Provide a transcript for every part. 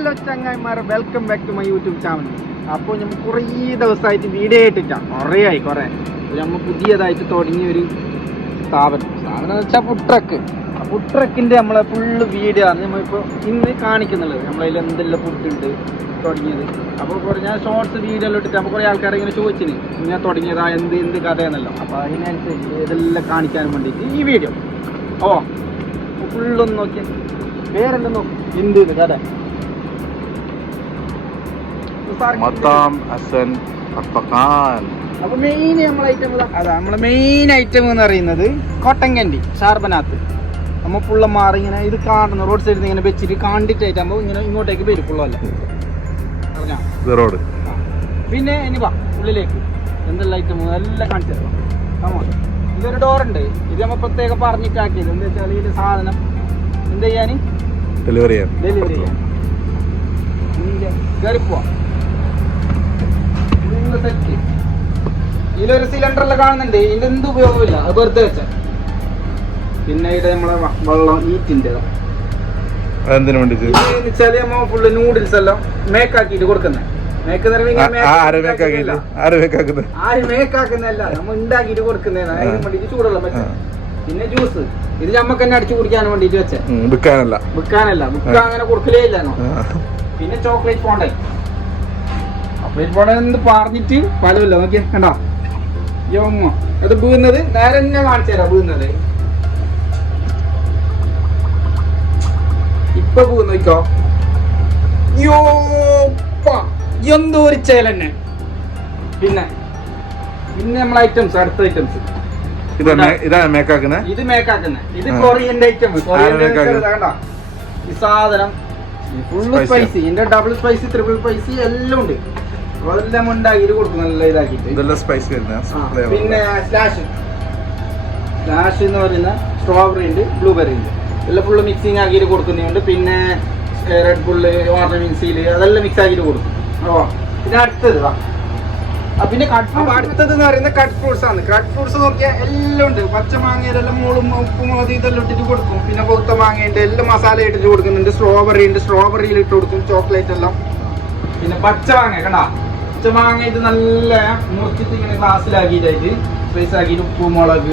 Hello ചങ്ങായിമാരെ welcome back to my YouTube channel അപ്പോൾ നമ്മൾ കുറേ ദിവസമായിട്ട് വീഡിയോ ഇട്ടിട്ടാണ് കുറേ ആയി കുറേ. നമ്മൾ പുതിയതായിട്ട് തുടങ്ങിയ ഒരു സ്ഥാപനം. സ്ഥാപനം എന്ന് വെച്ചാൽ ഫുഡ് ട്രക്ക് ആ ഫുഡ് ട്രക്കിന്റെ നമ്മളെ ഫുള്ള് വീഡിയോ ആണ് നമ്മളിപ്പോൾ ഇന്ന് കാണിക്കുന്നുള്ളത് നമ്മളതിൽ എന്തെല്ലാം ഫുഡ് ഉണ്ട് തുടങ്ങിയത്. അപ്പോൾ കുറേ ഞാൻ ഷോർട്സ് വീഡിയോ എല്ലാം ഇട്ടിട്ട് അപ്പോൾ കുറേ ആൾക്കാർ ഇങ്ങനെ ചോദിച്ചിന്. ഇങ്ങനെ തുടങ്ങിയതാ എന്ത് എന്ത് കഥയെന്നല്ലോ അപ്പോൾ അതിനനുസരിച്ച് ഇതെല്ലാം കാണിക്കാൻ വേണ്ടിയിട്ട് ഈ വീഡിയോ ഓ ഫുള്ളൊന്ന് നോക്കിയാൽ പേരെല്ലാം നോക്കി. എന്ത് കഥ? മത്താം അസൻ അപ്പക്കാൻ അപ്പൊ മെയിൻ നമ്മളെ ഐറ്റം അതാ നമ്മളെ മെയിൻ ഐറ്റം എന്ന് പറയുന്നത് കോട്ടൻ കണ്ടി ഷാർബനാത്ത്. നമ്മ പുള്ളന്മാർ ഇങ്ങനെ ഇത് കാണുന്നു റോഡ് സൈഡിൽ ഇങ്ങനെ വെച്ചിട്ട് കണ്ടിട്ടായിട്ടാകുമ്പോൾ ഇങ്ങനെ ഇങ്ങോട്ടേക്ക് വരും പുള്ളല്ല റോഡ് പിന്നെ ഇനി വാ ഉള്ളിലേക്ക്. എന്തെല്ലാം ഐറ്റം എല്ലാം കാണിച്ചു തരാം. ഇതൊരു ഡോറുണ്ട് ഇത് നമ്മൾ പ്രത്യേകം പറഞ്ഞിട്ടാക്കിയത്. എന്താ വെച്ചാൽ ഇതിന്റെ സാധനം എന്ത് ചെയ്യാൻ. ഡെലിവറി ചെയ്യാൻ. ഡെലിവറി ചെയ്യാൻ കയറി പോവാം. സെറ്റ്. ഇതിലൊരു സിലിണ്ടറിൽ കാണുന്നുണ്ട്. ഇതിന്റെ എന്ത് ഉപയോഗമില്ല അത് വെറുതെ വെച്ച. പിന്നെ ഇവിടെ നമ്മളെ വെള്ളം ഈറ്റിന്റെ അതെന്തിനു വേണ്ടി ഫുള്ള് നൂഡിൽസ് എല്ലാം കൊടുക്കുന്നത് മേക്ക് പറ്റും പിന്നെ ജ്യൂസ് ഇത് നമ്മക്ക് തന്നെ അടിച്ചു കുടിക്കാൻ വേണ്ടിട്ട് വെച്ചേ. വിൽക്കാനല്ല. വിൽക്കാനല്ല. വിൽക്കാൻ അങ്ങനെ കൊടുക്കലേ ഇല്ലാന്നോ പിന്നെ ചോക്ലേറ്റ് ഫോണ്ടൻ ചോക്ലേറ്റ് ഫോണ്ടൻ എന്ന് പറഞ്ഞിട്ട് പലവില്ല നോക്കിയേ കണ്ടോ? യോമ്മ അത് വീഴുന്നത്? നേരെ തന്നെ കാണിച്ചു തരാം വീഴുന്നത്. ഇപ്പൊ വീണ് നോക്കോ യോപ്പ എന്തോ ഒരു ചേലന്നെ പിന്നെ പിന്നെ നമ്മളെ ഐറ്റംസ് അടുത്ത ഐറ്റംസ് ഇതാ ഇതാണ് മേക്കാക്കുന്നത് ഇത് മേക്കാക്കുന്നത് ഇത്. കൊറിയന്റെ ഐറ്റം കൊറിയന്റെ ഈ സാധനം ഫുള്ള് സ്പൈസി ഇതിന്റെ ഡബിൾ സ്പൈസി ട്രിപ്പിൾ സ്പൈസി എല്ലാം ഉണ്ട്. അതെല്ലാം ഉണ്ടാക്കിയിട്ട് കൊടുക്കും നല്ല ഇതാക്കിയിട്ട്. ഇതെല്ലാം സ്പൈസ് വരുന്ന പിന്നെ സ്ലാഷ് സ്ലാഷ് എന്ന് പറയുന്ന സ്ട്രോബെറി ഉണ്ട് ബ്ലൂബെറി ഉണ്ട്. എല്ലാം ഫുള്ള് മിക്സിങ് ആക്കിയിട്ട് കൊടുക്കുന്നുണ്ട് പിന്നെ റെഡ് ബുള്ള് വാട്ടർമിൻ സീൽ അതെല്ലാം മിക്സ് ആക്കിയിട്ട് കൊടുക്കും. ഓ പിന്നെ അടുത്തത് വാ. പിന്നെ കട്ട് ഫ്രൂട്ട് അടുത്തത് എന്ന് പറയുന്നത് കട്ട് ഫ്രൂട്ട്സ് ആണ്. കട്ട് ഫ്രൂട്ട്സ് നോക്കിയാൽ എല്ലാം ഉണ്ട്. പച്ച മാങ്ങയിലെല്ലാം മുളും ഉപ്പും മുളക് ഇതെല്ലാം ഇട്ടിട്ട് കൊടുക്കും. പിന്നെ പൊത്ത മാങ്ങയുണ്ട്. എല്ലാം മസാല ഇട്ടിട്ട് കൊടുക്കുന്നുണ്ട്. സ്ട്രോബെറി ഉണ്ട്. സ്ട്രോബെറിയിൽ ഇട്ട് കൊടുക്കും. ചോക്ലേറ്റ് എല്ലാം. പിന്നെ പച്ച മാങ്ങ കണ്ട? പച്ച മാങ്ങ ഇത് നല്ല മുറിച്ചിട്ട് ഇങ്ങനെ ഗ്ലാസ്സിലാക്കിയിട്ടായിട്ട് സ്പൈസ് ആക്കിയിട്ട് ഉപ്പ് മുളക്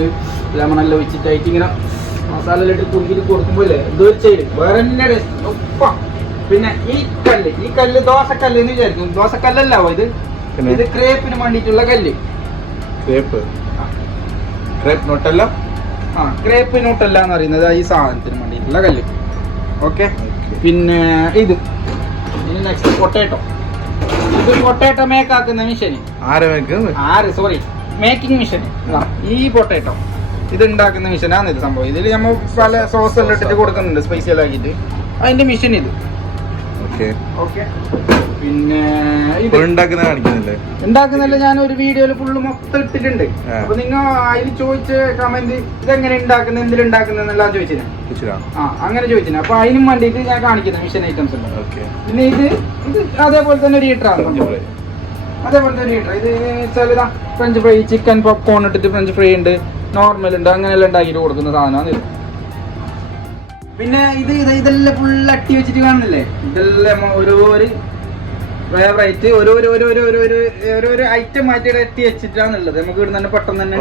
ലെമൺ എല്ലാം ഒഴിച്ചിട്ടായിട്ട് ഇങ്ങനെ മസാല ഇട്ട് കുറുക്കിട്ട് കൊടുക്കുമ്പോഴേ എന്തോ ചെയ്ത് വേറെ തന്നെ ടേസ്റ്റ് ഉപ്പ. പിന്നെ ഈ കല്ല്. ഈ കല്ല് ദോശക്കല്ല് എന്ന് വിചാരിക്കും. ദോശക്കല്ലല്ലോ ഇത്? ഇത് ക്രേപ്പിന് വേണ്ടിയിട്ടുള്ള കല്ല്. ക്രേപ്പ് ക്രേപ്പ് നോട്ടല്ല ആ? ക്രേപ്പ് നോട്ടല്ല എന്ന് പറയുന്നത് ഈ സാധനത്തിന് വേണ്ടിയിട്ടുള്ള കല്ല്. ഓക്കെ പിന്നെ ഇത്. ഇനി നെക്സ്റ്റ് പൊട്ടേറ്റോ ഇത് പൊട്ടേറ്റോ മേക്ക് ആക്കുന്ന മിഷന് ആരെ മേക്കുന്നത് ആറ് സോറി മേക്കിംഗ് മിഷൻ ഈ പൊട്ടേറ്റോ ഇത് ഉണ്ടാക്കുന്ന മിഷനാണ് ഇത് സംഭവം. ഇതിൽ നമ്മൾ പല സോസ് എല്ലാം ഇട്ടിട്ട് കൊടുക്കുന്നുണ്ട്. സ്പൈസൽ ആക്കിയിട്ട്. അതിന്റെ മിഷൻ ഇത്. ഓക്കെ. പിന്നെ ഉണ്ടാക്കുന്ന കാണിക്കുന്നില്ലേ? ഉണ്ടാക്കുന്നല്ല ഞാൻ ഒരു വീഡിയോയിൽ ഫുള്ള് മൊത്തം ഇട്ടിട്ടുണ്ട്. അപ്പൊ നിങ്ങൾ അതിൽ ചോദിച്ച കമന്റ് ഇതെങ്ങനെ ഉണ്ടാക്കുന്നത് എന്തിലുണ്ടാക്കുന്നതെന്നെല്ലാം ചോദിച്ചിന്. ഇച്ചിരാ ആ അങ്ങനെ ചോദിച്ചിന്. അപ്പൊ അതിനും വേണ്ടിയിട്ട് ഞാൻ കാണിക്കുന്നത് മിഷൻ ഐറ്റംസ് ഉണ്ട്. പിന്നെ ഇത് ഇത് അതേപോലെ തന്നെ ഒരു ഹീറ്ററാണ്. അതേപോലെ തന്നെ ഹീറ്റർ ഇത് വെച്ചാൽ ഫ്രഞ്ച് ഫ്രൈ ചിക്കൻ പോപ്കോൺ ഇട്ടിട്ട് ഫ്രഞ്ച് ഫ്രൈ ഉണ്ട്. നോർമൽ ഉണ്ട്. അങ്ങനെയെല്ലാം ഉണ്ടാക്കിയിട്ട് കൊടുക്കുന്ന സാധനമാണ് ഇത് പിന്നെ ഇത് ഇത് ഇതെല്ലാം ഫുൾ അട്ടി വെച്ചിട്ട് കാണുന്നില്ലേ ഇതെല്ലാം ഓരോ ഒരു ഫേവറേറ്റ് ഓരോ ഒരു ഒരു ഒരു ഒരു ഒരു ഓരോ ഒരു ഐറ്റം മാറ്റി എത്തി വെച്ചിട്ടാണുള്ളത്. നമുക്ക് ഇവിടെ തന്നെ പെട്ടെന്ന് തന്നെ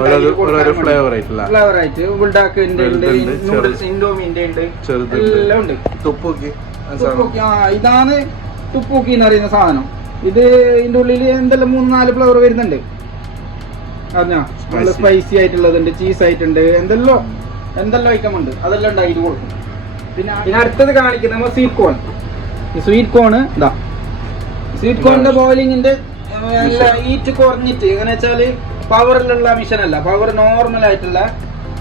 ഫ്ലേവർ ആയിട്ട് ബുൾഡാക്കിന്റെ ഉണ്ട് നൂഡിൽസ് ഇൻഡോമിന്റെ ഉണ്ട്. എല്ലാം ഉണ്ട്. തുപ്പൊക്കെ. ഇതാണ് തുപ്പൂക്കി എന്ന് പറയുന്ന സാധനം. ഇത് ഇതിന്റെ ഉള്ളിൽ എന്തെല്ലാം മൂന്ന് നാല് ഫ്ലേവർ വരുന്നുണ്ട്. അറിഞ്ഞോ? നല്ല Spicy. സ്പൈസി ആയിട്ടുള്ളതുണ്ട് ചീസ് ആയിട്ടുണ്ട്. എന്തെല്ലോ എന്തെല്ലാം ഐറ്റം ഉണ്ട്. അതെല്ലാം ഉണ്ടാക്കിയിട്ട് കൊടുക്കും. പിന്നെ അടുത്തത് കാണിക്കുന്നത് നമ്മൾ സ്വീറ്റ് കോൺ ഈ സ്വീറ്റ് കോണ് ഇതാ. സ്വീറ്റ് കോണിന്റെ ബോയിലിങ്ങിന്റെ ഹീറ്റ് കുറഞ്ഞിട്ട് എങ്ങനെ വെച്ചാൽ പവറിലുള്ള മിഷൻ അല്ല പവർ നോർമൽ ആയിട്ടുള്ള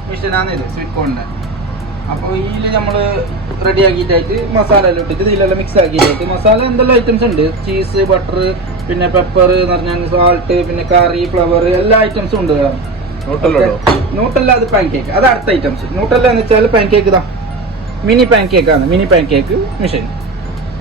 മിഷനാണ് ഇത് സ്വീറ്റ് കോണിന്റെ അപ്പോൾ ഈ നമ്മൾ റെഡി ആക്കിയിട്ടായിട്ട് മസാല എല്ലാം ഇട്ടിട്ട് ഇതിലെല്ലാം മിക്സ് ആക്കിയിട്ടായിട്ട് മസാല എന്തെല്ലാം ഐറ്റംസ് ഉണ്ട്? ചീസ് ബട്ടർ പിന്നെ പെപ്പർ എന്ന് പറഞ്ഞാൽ സാൾട്ട് പിന്നെ കറി ഫ്ലവർ എല്ലാ ഐറ്റംസും ഉണ്ട്. നോട്ടല്ലോ നൂട്ടല്ല അത് പാൻ കേക്ക് അത് അടുത്ത ഐറ്റംസ് നൂട്ടല്ല എന്ന് വെച്ചാൽ പാൻ കേക്ക് ഇതാ. മിനി പാൻ കേക്ക് ആണ്. മിനി പാൻ കേക്ക് മെഷീൻ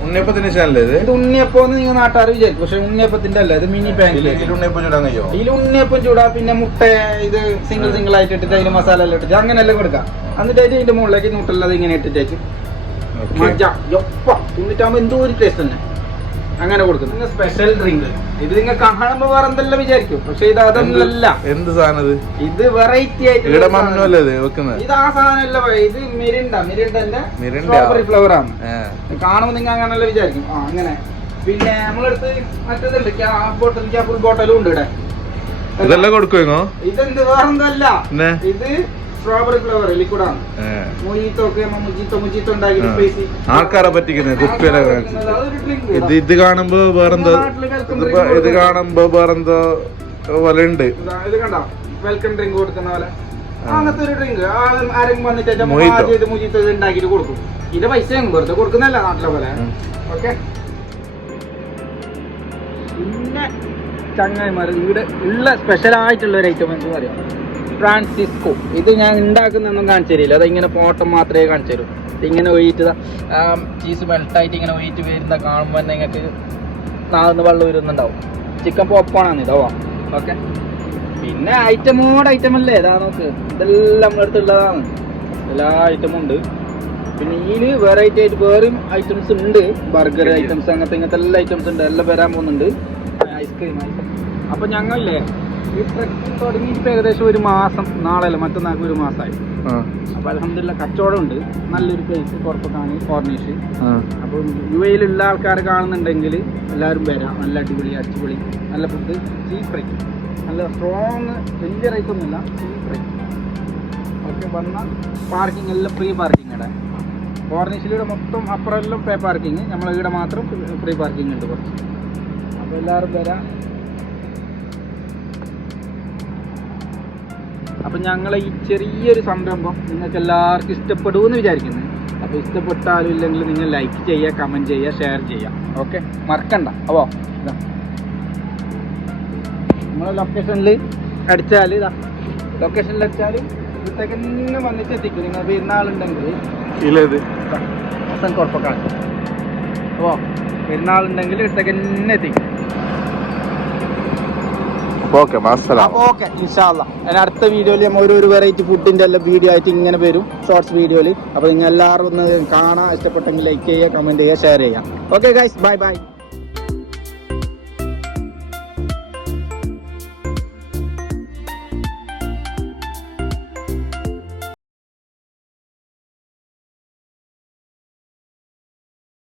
ഉണ്ണിയപ്പത്തിന് ചാനല്ലേ ഇത് ഉണ്ണിയപ്പം എന്ന് നിങ്ങൾ നാട്ടാർ വിചാരിക്കും. പക്ഷെ ഉണ്ണിയപ്പത്തിന്റെ അല്ല ഇത് മിനി പാൻ ഇതിൽ കേക്ക് ഉണ്ണിയപ്പം ചൂടാൻ കഴിയോ? ഇതിൽ ഉണ്ണിയപ്പം ചൂടാ പിന്നെ മുട്ട ഇത് സിംഗിൾ സിംഗിൾ ആയിട്ട് ഇട്ടിട്ട് അതിന് മസാല എല്ലാം ഇട്ടിട്ട് അങ്ങനെല്ലാം കൊടുക്കാം. എന്നിട്ട് ഇതിന്റെ മുകളിലേക്ക് നൂട്ടല്ല അത് ഇങ്ങനെ ഇട്ടിട്ട് Okay. മജ യൊപ്പ. തിന്നിട്ടാകുമ്പോ എന്തോ ഒരു ടേസ്റ്റ് തന്നെ. അങ്ങനെ കൊടുക്കുന്നു. നിങ്ങൾ സ്പെഷ്യൽ ഡ്രിങ്ക് ഇത് നിങ്ങൾ കാണുമ്പോ വേറെ എന്തെല്ലാം വിചാരിക്കും? പക്ഷെ ഇത് അതല്ല എന്ത് സാധനം ഇത്? വെറൈറ്റി ആയിട്ട് ഇവിടെ മണ്ണല്ലേ വെക്കുന്നത്? ഇത് ആ സാധനമല്ല ഇത് മിരിണ്ട. മിരിണ്ടന്റെ മിരിണ്ട. സ്ട്രോബെറി ഫ്ലവർ ആണ്. കാണുമ്പോൾ നിങ്ങൾ അങ്ങനെയല്ല വിചാരിക്കും? ആ അങ്ങനെ. പിന്നെ നമ്മളടുത്ത് മറ്റേതുണ്ട്. ബോട്ടൽ ഫുൾ ബോട്ടലും ഉണ്ട് ഇവിടെ. ഇതെല്ലാം കൊടുക്കുമോ ഇതെന്ത്? വേറെന്തല്ല. ഇത് സ്ട്രോബെറി ഫ്ലവർ ലിക്വിഡാണ് ഏ. മുജീത്തോ ഒക്കെ മുജീത്തോ മുജീത്തോ ഉണ്ടാക്കി ആ. സ്പൈസി ആൾക്കാരെ പറ്റിക്കുന്നത് കുപ്പിയിലെ. ഇത് ഇത് കാണുമ്പോ വേറെന്തോ ഇത് കാണുമ്പോ വേറെന്തോ പോലെ ഉണ്ട്. ഇതാ, ഇത് കണ്ടോ? വെൽക്കം ഡ്രിങ്ക് കൊടുക്കുന്ന പോലെ. അങ്ങനത്തെ ഒരു ഡ്രിങ്ക് ആരെങ്കിലും വന്നിട്ട് മുജീത്തോ ഇത് കൊടുക്കും. ഇതിന്റെ പൈസ വെറുതെ കൊടുക്കുന്നല്ല നാട്ടിലെ പോലെ. ഓക്കെ പിന്നെ ചങ്ങായിമാർ ഇവിടെ ഉള്ള സ്പെഷ്യൽ ആയിട്ടുള്ള ഒരു ഐറ്റം എന്ന് പറയാം ഫ്രാൻസിസ്കോ. ഇത് ഞാൻ ഉണ്ടാക്കുന്നൊന്നും കാണിച്ചു തരില്ല അതിങ്ങനെ ഫോട്ടോ മാത്രമേ കാണിച്ചു തരൂ ഇങ്ങനെ ഒഴിയിട്ട് ചീസ് മെൽട്ടായിട്ട് ഇങ്ങനെ ഒഴിയിട്ട് വരുന്ന കാണുമ്പോൾ തന്നെ നിങ്ങൾക്ക് നാന്ന് വെള്ളം വരുന്നുണ്ടാവും. ചിക്കൻ പോപ്കോണാണ് ഇതാവാ ഓക്കെ പിന്നെ ഐറ്റമോട് ഐറ്റം അല്ലേ? ഇതാ നോക്ക്. ഇതെല്ലാം നമ്മുടെ അടുത്തുള്ളതാണ് എല്ലാ ഐറ്റമും ഉണ്ട്. പിന്നെ ഇതിൽ വെറൈറ്റി ആയിട്ട് വേറെയും ഐറ്റംസ് ഉണ്ട്. ബർഗർ ഐറ്റംസ് അങ്ങനത്തെ ഇങ്ങനത്തെ എല്ലാ ഐറ്റംസ് ഉണ്ട്. എല്ലാം വരാൻ പോകുന്നുണ്ട്. ഐസ്ക്രീം ഐസ്ക്രീം അപ്പൊ ഞങ്ങളില്ലേ ഈ ട്രക്കിംഗ് തുടങ്ങിയിട്ട് ഏകദേശം ഒരു മാസം നാളെയല്ല മറ്റന്നാൾക്ക് ഒരു മാസമായി. അപ്പൊ അലഹമില്ല കച്ചവടം ഉണ്ട്. നല്ലൊരു പ്ലേസ് പുറത്തൊക്കെയാണ് കോർണേഷ് അപ്പൊ അപ്പം യു എയിലുള്ള ആൾക്കാർ കാണുന്നുണ്ടെങ്കിൽ എല്ലാവരും വരാം. നല്ല അടിപൊളി അടിപൊളി നല്ല ഫുഡ് ചീപ്പ് റേറ്റ് നല്ല സ്ട്രോങ് വലിയ റേറ്റ് ഒന്നുമില്ല ചീപ്പ് റേറ്റ് ഓക്കെ വന്നാൽ പാർക്കിംഗ് എല്ലാം ഫ്രീ പാർക്കിംഗ് ഇവിടെ കോർണിഷിലൂടെ മൊത്തം അപ്പുറമെല്ലാം പേ പാർക്കിംഗ് നമ്മളെ ഇവിടെ മാത്രം ഫ്രീ പാർക്കിംഗ് ഉണ്ട് കുറച്ച്. അപ്പോൾ എല്ലാവരും വരാം. അപ്പം ഞങ്ങളെ ഈ ചെറിയൊരു സംരംഭം നിങ്ങൾക്ക് എല്ലാവർക്കും ഇഷ്ടപ്പെടുമെന്ന് വിചാരിക്കുന്നു. അപ്പോൾ ഇഷ്ടപ്പെട്ടാലും ഇല്ലെങ്കിൽ നിങ്ങൾ ലൈക്ക് ചെയ്യുക കമന്റ് ചെയ്യുക ഷെയർ ചെയ്യുക. ഓക്കെ മറക്കണ്ട. അപ്പോ ഇതാ. നമ്മളെ ലൊക്കേഷനിൽ അടിച്ചാൽ ഇതാ. ലൊക്കേഷനിൽ അടിച്ചാൽ തന്നെ വന്നിട്ട് എത്തിക്കും നിങ്ങൾ പെരുന്നാളുണ്ടെങ്കിൽ. കുഴപ്പക്കാണ് അപ്പോൾ പെരുന്നാളുണ്ടെങ്കിൽ ഇവിടത്തേക്ക് തന്നെ എത്തിക്കും. ഓക്കെ ഓക്കെ ഇൻഷാല്ല ഞാൻ അടുത്ത വീഡിയോയിൽ നമ്മൾ ഒരു ഒരു വെറൈറ്റി ഫുഡിന്റെ എല്ലാം വീഡിയോ ആയിട്ട് ഇങ്ങനെ വരും. ഷോർട്സ് വീഡിയോയിൽ അപ്പോൾ നിങ്ങൾ എല്ലാവരും ഒന്ന് കാണാൻ ഇഷ്ടപ്പെട്ടെങ്കിൽ ലൈക്ക് ചെയ്യുക കമന്റ് ചെയ്യുക ഷെയർ ചെയ്യുക. Okay guys bye bye